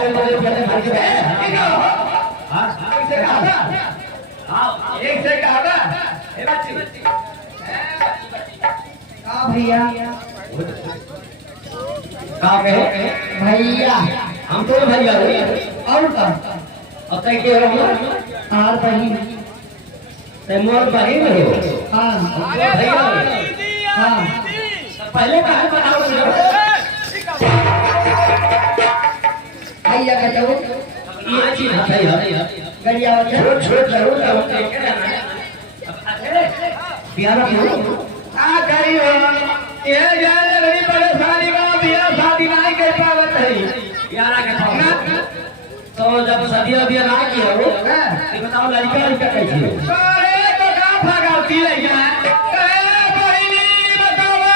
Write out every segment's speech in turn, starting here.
है तो पहले भाई के हां एक से कहा हां एक से कहा ए बच्ची का भैया का कहे भैया हम तो भैया और का अब तक के हो और बहन ते मोर बहन हो हाँ भैया हाँ पहले कहा बताओ भैया का तो ये चीज है यार गड़िया वाला छोट जरूर प्यारा आ करी हो ये जाने बड़ी परेशानी का बिया शादी नहीं कर पावत है प्यारा के भावना तो जब शादी अभी ना की हो ये बताओ लड़का कैसी हो अरे तो का भागवती ले जा ए बहिनी बतावा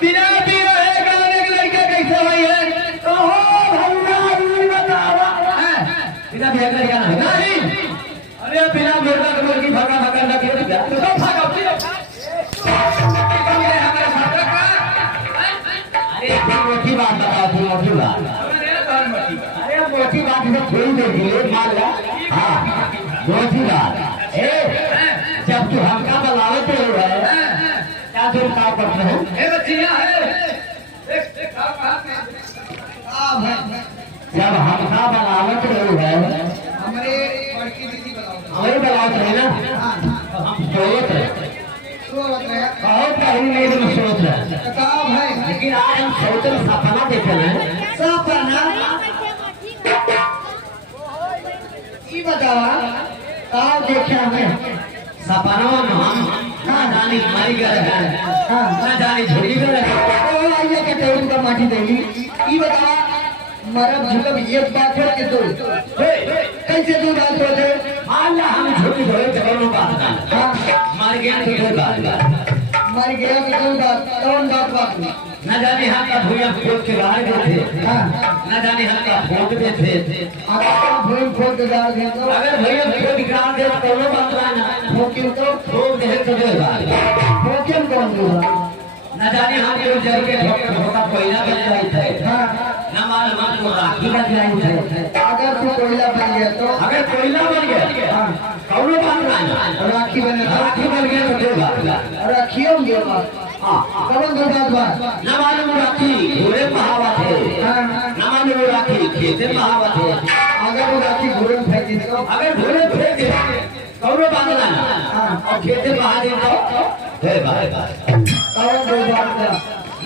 बिना भी रहे गाने के लड़के कैसे होई है तो हो भैया ये बतावा बिना भेड़ का क्या नहीं अरे बिना भेड़ का कमर की भागा भागा ना के तो भागवती मोटी बात बताओ तुम मोटी बात अरे मोटी बात में खोल दे दिए मान ला हाँ मोटी बात जब तू हमका बलावत हो है क्या तुम क्या करते हो ए बच्चियां है एक जब हमका बलावत हो है हमारे बड़की दीदी बताओ हमें बलावत है ना हम सोच रहे बहुत कहीं नहीं तुम सोच रहे का भाई लेकिन आज हम सोच रहे सपना देख रहे हैं सपना ई बतावा का देखा हमें सपना में हम ना जाने मरी गए हैं ना जाने झोली गए हैं ओ आइए के तेल का माटी देली ई बतावा मरब झुलब एक बात है कि दो कैसे दो बात हो दे मान ला हम झोली धोए जब बात ना मर गया तो कोई बात नहीं मर गया कि दो बात कौन बात न जाने हम का भूया खोद के बाहर गए थे न जाने हम का फोड़ देते थे अगर भूल खोद के डाल दे तो अगर भैया खोद निकाल दे तो वो बात ना भूकिल तो खोद दे तो दे भूकिल कौन दूंगा न जाने हम के जल के धोखा कोयला बन जाए थे न मालूम हमको राखी का जाए थे अगर तू कोयला बन गया तो अगर कोयला बन गया कौन बात ना राखी बने राखी बन गया तो दे बात रखियो ये बात हां कौन दो बात न मालूम राखी घोड़े महावत है न मालूम राखी खेते महावत है अगर वो राखी घोड़े में फेंक दी तो अगर घोड़े फेंक दे कौन बात ना और खेते बहा दे तो दे बात कौन दो बात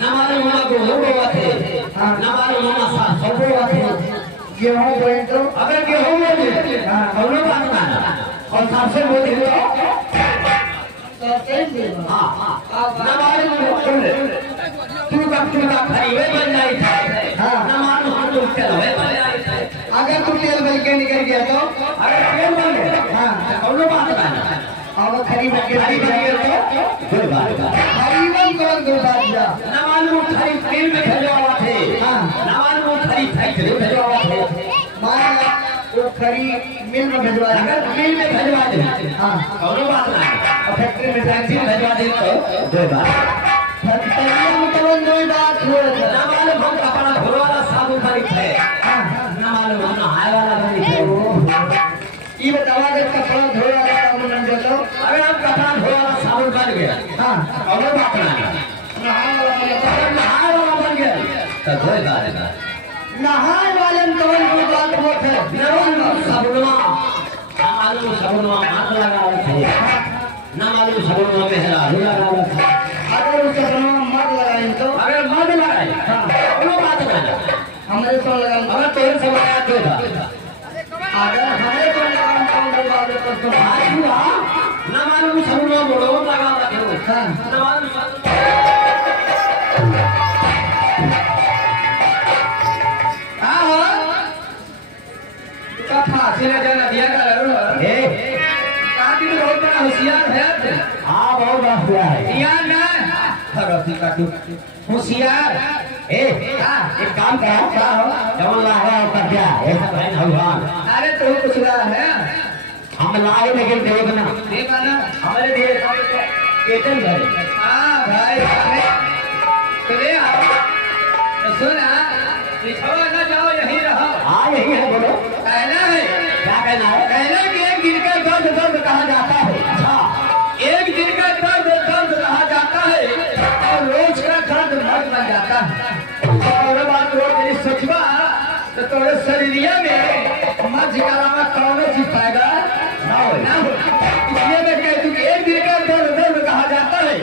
न मालूम ना घोड़े बात है न मालूम ना सब बात है गेहूं बोए तो अगर गेहूं में कौन बात ना और सबसे बोले तो सही दे हां न मालूम तू का खरीदे बन जाए थे न मालूम हम लोग चलवे बन जाए थे अगर तू तेल बन के निकल गया तो अगर तेल बन गया कौन बात ना और खरी बन के कोई बात ना खरीबन कौन दो बात जा न मालूम खरी तेल में भेजवा थे न मालूम खरी फैक्ट्री में भेजवा थे मान ला वो खरी मिल में भिजवा अगर मिल में भेजवा दे कौन बात ना और फैक्ट्री में फैक्ट्री में भेजवा दे तो कोई बात फैक्ट्री में तो दो बात हो न मालूम हम कपड़ा धोने वाला साबुन खरीद है न मालूम हम नहाए वाला खरीद है ये बतावा के कपड़ा धोए वाला साबुन नहीं देता अगर हम कपड़ा धोने वाला साबुन बन गया कौन बात ना नहाए वाला अगर नहाए वाला बन गया तो कोई बात ना नहाए वाले में कौन कोई बात होत है न मालूम साबुनवा हाथ लगा थे न मालूम साबुनवा में हरा लगा था अगर उस कपड़ा में मत लगाए तो अगर मत लगाए कौन बात ना हमारे तो लगाए अगर तेल से लगाया तो था अगर हमारे तो लगाए कौन कोई बात है तो आज हुआ न मालूम साबुनवा मोड़ो लगा था न मालूम फांसी ने जाना दिया कर ए काटी में बहुत बड़ा होशियार है हां बहुत हुआ है यार ना भगवती का तू होशियार एक काम करो क्या हो जब लाए का क्या ऐसा बहन भगवान अरे तो कुछ रहा है हम लाए लेकिन देखना देखना हमारे दिए केतन घर हां भाई तो ले आओ तो सुना पिछवा ना जाओ यहीं रहो हां तो तोरे शरीरिया में मर्ज के अलावा कौनो चीज पाएगा ना हो ना हो। इसलिए मैं कहती हूँ कि एक दिन का दर्द कहा जाता है,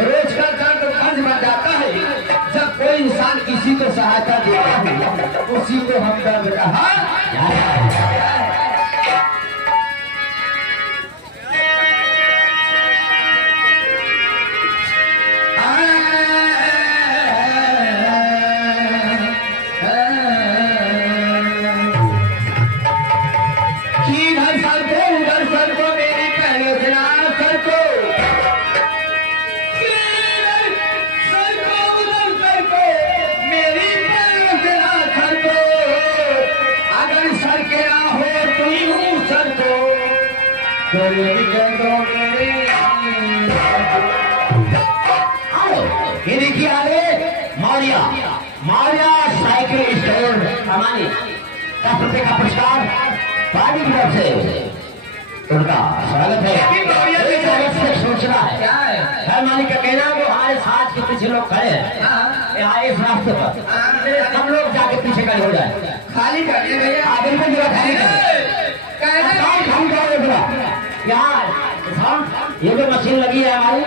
रोज का दर्द फर्ज बन जाता है। जब कोई इंसान किसी को सहायता देता है उसी को हम दर्द कहा ये देखिए आगे मौर्या मौर्या साइकिल स्टोर अमानी 10 रुपए का पुरस्कार पार्टी की तरफ से उनका स्वागत है। एक औरत से सोचना है क्या है? हर मालिक का कहना है वो हमारे साथ के पीछे लोग खड़े हैं यहाँ इस रास्ते पर हम लोग जाके पीछे खड़े हो जाए खाली करने भैया आगे में जरा खाली यार ये जो मशीन लगी है हमारी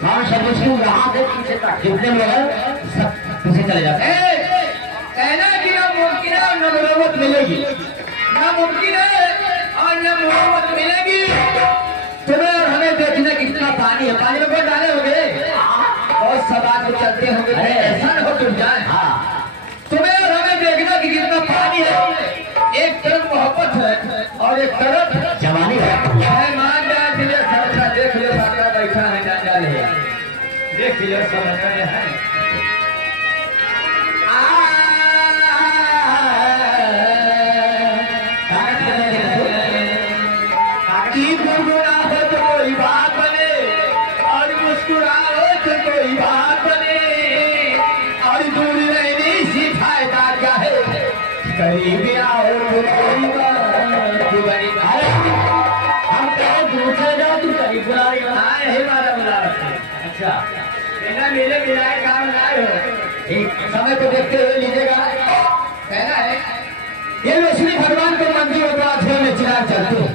साउंड सर्विसिंग यहाँ से पीछे तक जितने लोग हैं सब पीछे चले जाते हैं। कहना कि ना मुमकिन है और न मुरव्वत मिलेगी, ना मुमकिन है और न मुरव्वत मिलेगी। तुम्हें और हमें देखना कितना पानी है, पानी में बहुत डाले हो गए बहुत सवाल को चलते होंगे ऐसा न हो तुम जाए। तुम्हें और हमें देखना कि कितना पानी है, एक तरफ मोहब्बत है और एक तरफ जवानी है। मान जा दिले सबका देख ले बाका बैठा है ना डाले देख ले समझ में है। की गुनगुनाहट कोई बात बने और मुस्कुराहट कोई बात बने और दूर रहने से फायदा क्या है, करीब आओ तो कोई बात बनी। हम कहे दूसरे जाओ तू कहीं बुला रही हो। हाँ यही बात बुला रहे हैं। अच्छा बिना मिले मिलाए काम लाए हो, एक समय को देखते हुए लीजिएगा। कहना है ये रोशनी भगवान को मंदिर हो तो आँखों में चिराग जलते हैं,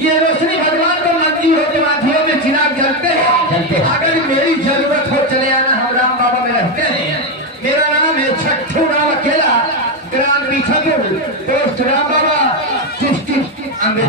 ये रोशनी भगवान को मंदिर हो तो आँखों में चिराग जलते हैं। अगर मेरी जरूरत हो चले आना, हम राम बाबा में रहते हैं। मेरा नाम है छठू राम अकेला, ग्राम पीछापुर, पोस्ट राम बाबा, डिस्ट्रिक्ट अंग्रेज।